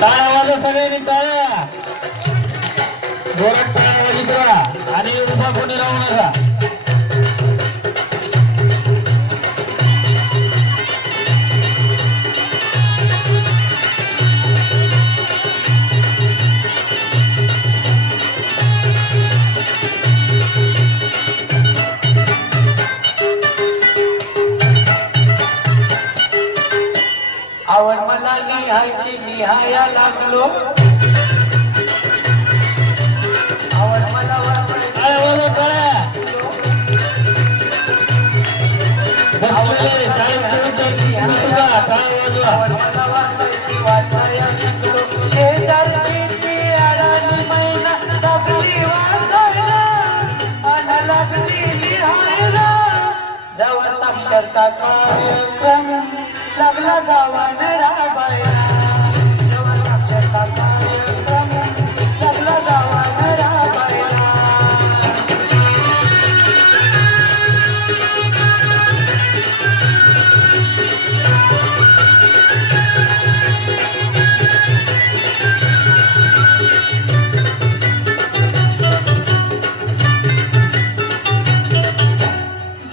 टाळ्या वाजा सगळ्यांनी टाळ्या जोरात टाळ्या वाजित राहा आणि उभा कोणी राहू नका. आवड मला लिहायची लिहाया लागलो आवड मला वाचायची वाचाया शिकलो शेजारची ती अडाणी महिना लागली वाचायला अन लागली लिहायला जेव्हा साक्षरता कार्यक्रम लागला गावाने राबायला जेव्हा साक्षरता कार्यक्रम लागला गावाने राबायला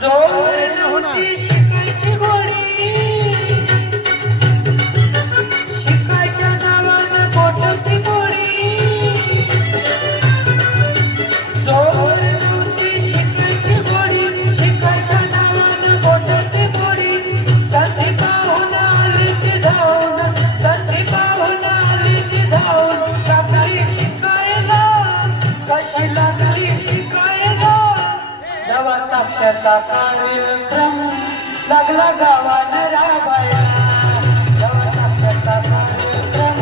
जोर नव्हती शिकायची गोडी शिकायच्या नावानं कोटती गोडी जोर नव्हती शिकायची गोडी शिकायच्या नावानं कोटती गोडी संधी पाहून आली ती धावून संधी पाहून आली ती धावून लागली शिकायला कशी लागली शिकायला जेव्हा साक्षरता कार्यक्रम लागला गावाने राबायला जेव्हा साक्षरता कार्यक्रम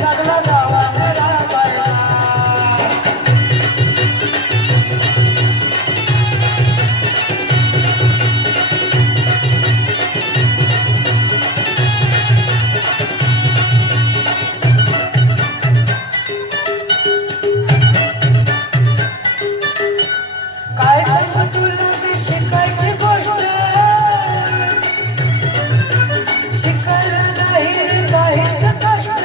लागला गावाने राबायला काय सांगू तुला मी शिकायची गोष्ट शिकायला नाही रे काहीच कष्ट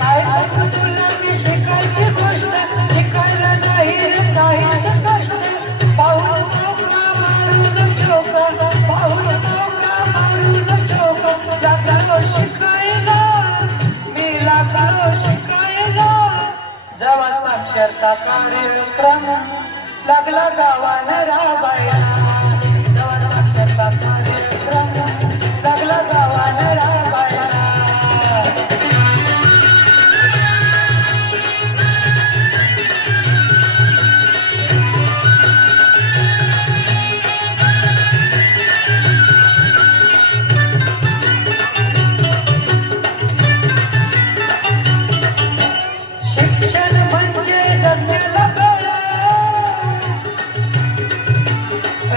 काय सांगू तुला मी शिकायची गोष्ट शिकायला नाही रे काहीच कष्ट पाहून नौका मारून चौका पाहून नौका मारून चौका लागलो शिकायला मी लागलो शिकायला जेव्हा साक्षरता कार्यक्रम लागला गावाने राबायला जेव्हा साक्षरता कार्यक्रम लागला गावाने राबायला शिक्षण म्हणजे जगण्याला कळ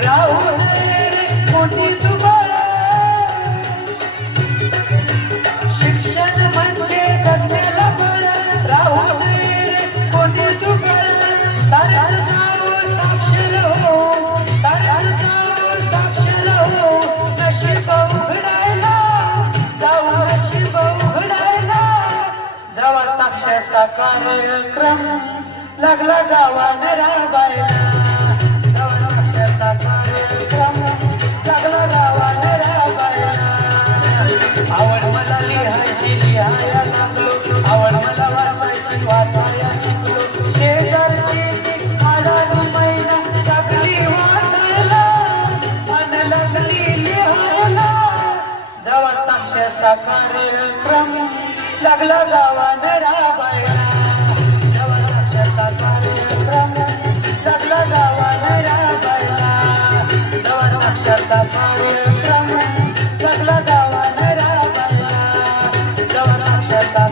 राहू नये रे मोठी तुबळ शिक्षण म्हणजे जगण्याला कळ राहू नये रे मोठी तुबळ साऱ्याच जावो साक्षर हो साऱ्याच जावो साक्षर हो नशीब उघडायला जाऊ नशीब उघडायला जेव्हा साक्षरता कार्यक्रम लागला गावाने राबायला जेव्हा साक्षरता कार्यक्रम लागला गावाने राबायला आवड मला लिहायची लिहाया लागलो आवड मला वाचायची वाचाया शिकलो शेजारची ती अडाणी महिना लागली वाचायला अन लागली लिहायला जेव्हा साक्षरता कार्यक्रम लागला गावाने राबायला जेव्हा साक्षरता कार्यक्रम लागला गावाने राबायला जेव्हा साक्षरता कार्यक्रम लागला गावाने राबायला जेव्हा साक्षरता